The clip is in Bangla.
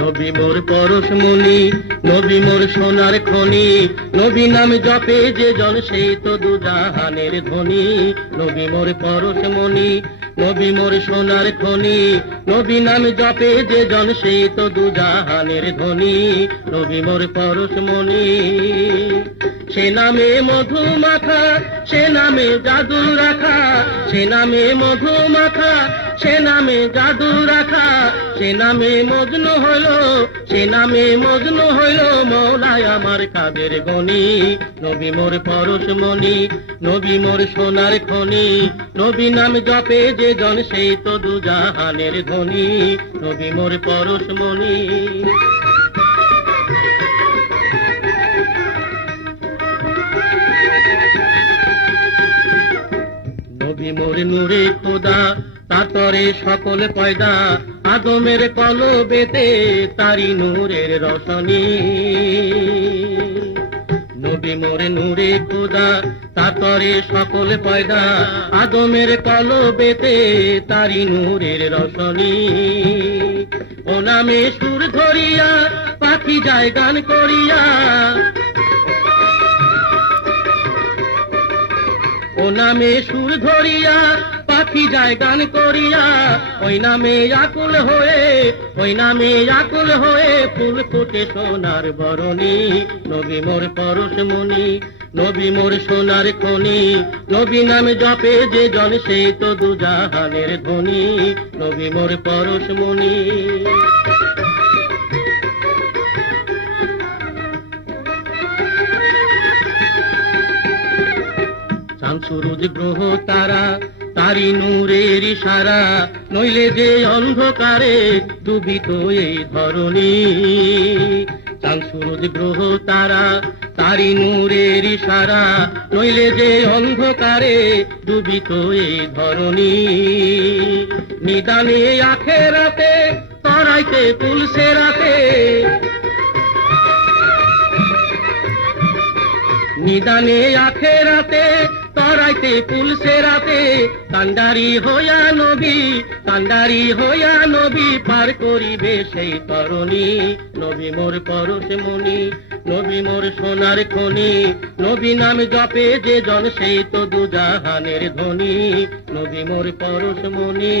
নবী মোর পরশমণি, নবী মোর সোনার খনি, নবী নাম জপে যে জন সেই তো দুজাহানের ধনী। নবী মোর পরশমণি, নবী মোর সোনার খনি, নবী নাম জপে যে জন সেই তো দুজাহানের ধনী। নবী মোর পরশমণি, সে নামে মধু মাখা, সে নামে জাদু রাখা, সে নামে মধু মাখা, সে নামে জাদু রাখা, সে নামে মজনু হইল, সে নামে মজনু হইল মওলায় আমার কাদের গনি। নবী মোর পরশমণি, নবী মোর সোনার খনি, নবী নাম জপে যে জন সেই তো দুজাহানের ধনী। নবী মোর পরশমণি। নবী মোর নূরে খোদা, তাতরে সকল পয়দা, আদমের কলবেতে তারি নূরের রশনি। নবী মোর নূরে খোদা, তাতরে সকল পয়দা, আদমের কলবেতে তারি নূরের রশনি। ও নামে সুর ধরিয়া পাখি যায় গান করিয়া, ও নামে সুর ধরিয়া পাখি যায় গান করিয়া, ওই নামে আকুল হয়ে, ওই নামে আকুল হয়ে ফুল ফুটে সোনার বরণী। নবী মোর পরশমণি, নবী মোর সোনার খনি, নবী নাম জপে যে জন সেই তো দুজাহানের ধনী। নবী মোর পরশমণি। চাঁদ সূরজ গ্রহ তারা, তারি নূরের ইশারা, নইলে যে অন্ধকারে ডুবিত এই ধরণী। চাঁদ সূরজ গ্রহ তারা, তারি নূরের ইশারা, নইলে যে অন্ধকারে ডুবিত এই ধরণী। নিদানে আখেরাতে তরাইতে পুলসে রাতে, নিদানে আখেরাতে তরাইতে পুলসে রাতে, কান্ডারি হইয়া নবী, কান্ডারি হইয়া নবী পার করিবে সেই তরণী। নবী মোর পরশমণি, নবী মোর সোনার খনি, নবী নাম জপে যে জন সেই তো দুজাহানের ধনী। নবী মোর পরশমণি।